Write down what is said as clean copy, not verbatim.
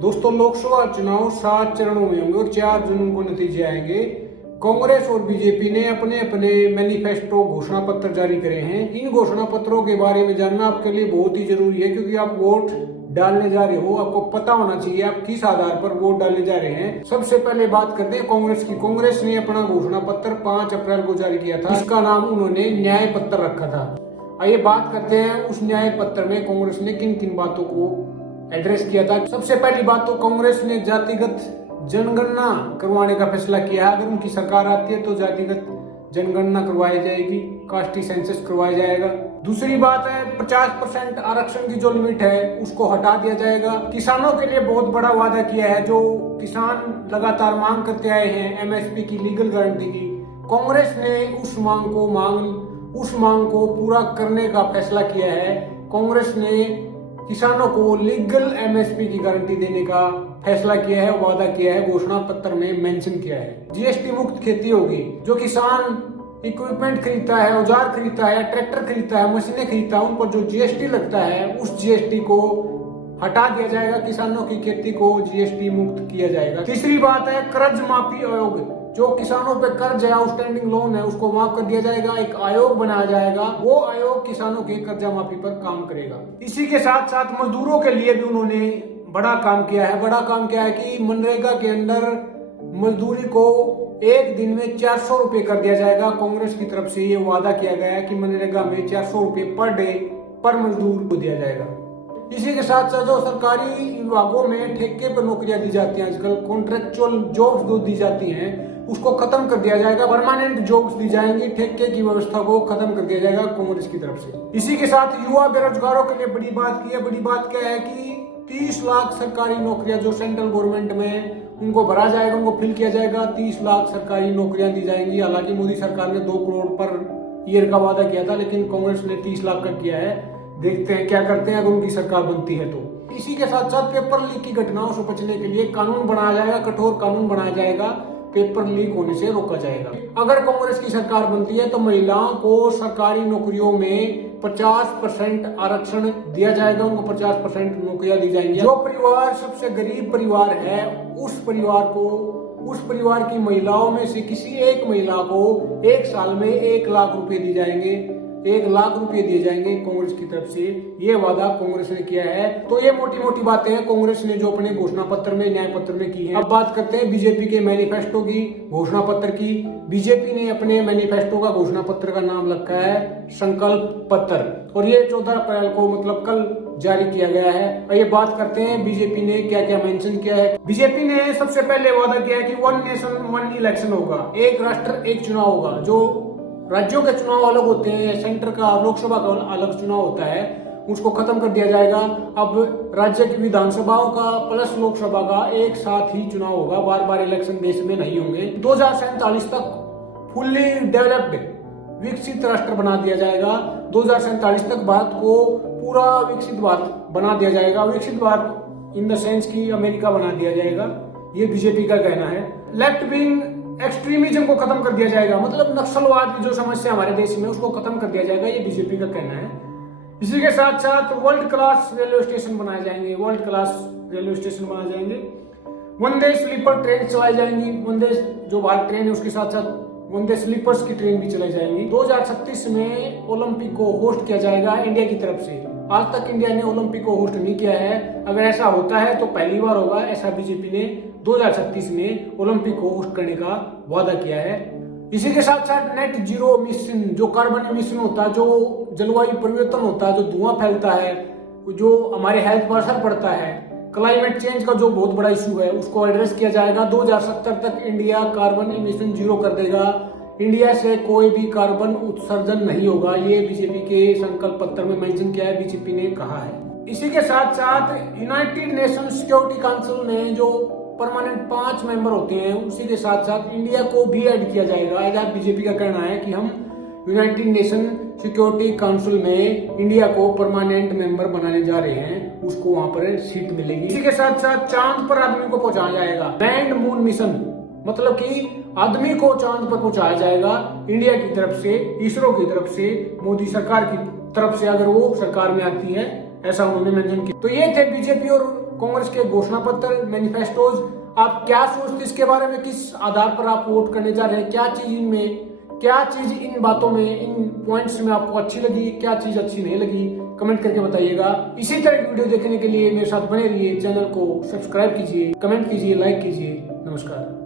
दोस्तों, लोकसभा चुनाव 7 चरणों में होंगे और 4 जून को नतीजे आएंगे। कांग्रेस और बीजेपी ने अपने अपने मैनिफेस्टो घोषणा पत्र जारी करे हैं। इन घोषणा पत्रों के बारे में जानना आपके लिए बहुत ही जरूरी है, क्योंकि आप वोट डालने जा रहे हो। आपको पता होना चाहिए आप किस आधार पर वोट डालने जा रहे हैं। सबसे पहले बात करते हैं कांग्रेस की। कांग्रेस ने अपना घोषणा पत्र 5 अप्रैल को जारी किया था। इसका नाम उन्होंने न्याय पत्र रखा था। आइए बात करते हैं उस न्याय पत्र में कांग्रेस ने किन किन बातों को एड्रेस किया था। सबसे पहली बात तो कांग्रेस ने जातिगत जनगणना करवाने का फैसला किया है। अगर उनकी सरकार आती है तो जातिगत जनगणना करवाई जाएगी, कास्टी सेंसस करवाया जाएगा। दूसरी बात है 50% आरक्षण की जो लिमिट है उसको हटा दिया जाएगा। किसानों के लिए बहुत बड़ा वादा किया है। जो किसान लगातार मांग करते आए हैं एमएसपी की लीगल गारंटी की, कांग्रेस ने उस मांग को पूरा करने का फैसला किया है। कांग्रेस ने किसानों को लीगल एमएसपी की गारंटी देने का फैसला किया है, वादा किया है, घोषणा पत्र में मेंशन किया है। जीएसटी मुक्त खेती होगी। जो किसान इक्विपमेंट खरीदता है, औजार खरीदता है, ट्रैक्टर खरीदता है, मशीनें खरीदता है, उन पर जो जीएसटी लगता है उस जीएसटी को हटा दिया जाएगा। किसानों की खेती को जीएसटी मुक्त किया जाएगा। तीसरी बात है कर्ज माफी आयोग। जो किसानों पे कर्ज है, आउटस्टैंडिंग लोन है, उसको माफ कर दिया जाएगा। एक आयोग बनाया जाएगा, वो आयोग किसानों के कर्जा माफी पर काम करेगा। इसी के साथ साथ मजदूरों के लिए भी उन्होंने बड़ा काम किया है। बड़ा काम क्या है कि मनरेगा के अंदर मजदूरी को एक दिन में 400 रुपए कर दिया जाएगा। कांग्रेस की तरफ से ये वादा किया गया है कि मनरेगा में 400 रुपए पर डे पर मजदूर को दिया जाएगा। इसी के साथ साथ जो सरकारी विभागों में ठेके पर नौकरियां दी जाती हैं, आजकल कॉन्ट्रेक्चुअल जॉब्स जो दी जाती हैं उसको खत्म कर दिया जाएगा। परमानेंट जॉब्स दी जाएंगी। ठेके की व्यवस्था को खत्म कर दिया जाएगा कांग्रेस की तरफ से। इसी के साथ युवा बेरोजगारों के लिए बड़ी बात की है। बड़ी बात क्या है कि 30 लाख सरकारी नौकरियां जो सेंट्रल गवर्नमेंट में उनको भरा जाएगा, उनको फिल किया जाएगा। 30 लाख सरकारी नौकरियां दी जाएंगी। हालांकि मोदी सरकार ने 2 करोड़ पर ईयर का वादा किया था, लेकिन कांग्रेस ने 30 लाख का किया है। देखते हैं क्या करते हैं अगर उनकी सरकार बनती है तो। इसी के साथ साथ पेपर लीक की घटनाओं से बचने के लिए कानून बनाया जाएगा, कठोर कानून बनाया जाएगा, पेपर लीक होने से रोका जाएगा। अगर कांग्रेस की सरकार बनती है तो महिलाओं को सरकारी नौकरियों में 50% आरक्षण दिया जाएगा। उनको 50% नौकरियां दी जाएंगी। जो परिवार सबसे गरीब परिवार है उस परिवार की महिलाओं में से किसी एक महिला को 1 साल में 1 लाख रुपए दिए जाएंगे। 1 लाख रुपए दिए जाएंगे कांग्रेस की तरफ से। ये वादा कांग्रेस ने किया है। तो ये मोटी मोटी बातें हैं कांग्रेस ने जो अपने घोषणा पत्र में, न्याय पत्र में की है। अब बात करते हैं बीजेपी के मैनिफेस्टो की, घोषणा पत्र की। बीजेपी ने अपने मैनिफेस्टो का घोषणा पत्र का नाम रखा है संकल्प पत्र, और ये 14 अप्रैल को मतलब कल जारी किया गया है। और ये बात करते हैं बीजेपी ने क्या क्या मेंशन किया है। बीजेपी ने सबसे पहले वादा किया है कि 1 नेशन 1 इलेक्शन होगा, एक राष्ट्र एक चुनाव होगा। जो राज्यों के चुनाव अलग होते हैं, सेंटर का लोकसभा का अलग चुनाव होता है, उसको खत्म कर दिया जाएगा। अब राज्य की विधानसभाओं का प्लस लोकसभा का एक साथ ही चुनाव होगा। बार बार इलेक्शन देश में नहीं होंगे। 2047 तक फुल्ली डेवलप्ड विकसित राष्ट्र बना दिया जाएगा। 2047 तक भारत को पूरा विकसित भारत बना दिया जाएगा। विकसित भारत इन द सेंस की अमेरिका बना दिया जाएगा। ये बीजेपी का कहना है। लेफ्ट विंग एक्सट्रीमिज्म को खत्म कर दिया जाएगा, मतलब नक्सलवाद की जो समस्या हमारे देश में उसको खत्म कर दिया जाएगा। ये बीजेपी का कहना है। इसी के साथ साथ वर्ल्ड क्लास रेलवे स्टेशन बनाए जाएंगे। वर्ल्ड क्लास रेलवे स्टेशन बनाए जाएंगे। वंदे स्लीपर ट्रेन चलाई जाएंगी। वंदे जो भारत ट्रेन है उसके साथ साथ वंदे स्लीपर्स की ट्रेन भी चलाई जाएंगी। 2036 में ओलंपिक को होस्ट किया जाएगा इंडिया की तरफ से। आज तक इंडिया ने ओलंपिक को होस्ट नहीं किया है। अगर ऐसा होता है तो पहली बार होगा। ऐसा बीजेपी ने 2036 में ओलंपिक को होस्ट करने का वादा किया है। इसी के साथ साथ नेट जीरो मिशन, जो कार्बन इमिशन होता है, जो जलवायु परिवर्तन होता है, जो धुआं फैलता है, जो हमारे हेल्थ पर असर पड़ता है, क्लाइमेट चेंज का जो बहुत बड़ा इशू है, उसको एड्रेस किया जाएगा। 2070 तक इंडिया कार्बन इमिशन 0 कर देगा। इंडिया से कोई भी कार्बन उत्सर्जन नहीं होगा। ये बीजेपी के संकल्प पत्र में मेंशन किया है, बीजेपी ने कहा है। इसी के साथ साथ यूनाइटेड नेशन सिक्योरिटी काउंसिल में जो परमानेंट 5 मेंबर होते हैं, उसी के साथ साथ इंडिया को भी ऐड किया जाएगा। ऐसा बीजेपी का कहना है कि हम यूनाइटेड नेशन सिक्योरिटी काउंसिल में इंडिया को परमानेंट मेंबर बनाने जा रहे हैं। उसको वहां पर सीट मिलेगी। इसी के साथ साथ चांद पर आदमी को पहुंचाया जाएगा। मैन्ड मून मिशन, मतलब कि आदमी को चांद पर पहुंचाया जाएगा इंडिया की तरफ से, इसरो की तरफ से, मोदी सरकार की तरफ से, अगर वो सरकार में आती है, ऐसा उन्होंने मेंशन किया। तो ये थे बीजेपी और कांग्रेस के घोषणा पत्र मैनिफेस्टोज, आप क्या सोचते इसके बारे में, किस आधार पर आप वोट करने जा रहे हैं, क्या चीज इन बातों में, इन पॉइंट्स में आपको अच्छी लगी, क्या चीज अच्छी नहीं लगी, कमेंट करके बताइएगा। इसी तरह की वीडियो देखने के लिए मेरे साथ बने रहिए, चैनल को सब्सक्राइब कीजिए, कमेंट कीजिए, लाइक कीजिए। नमस्कार।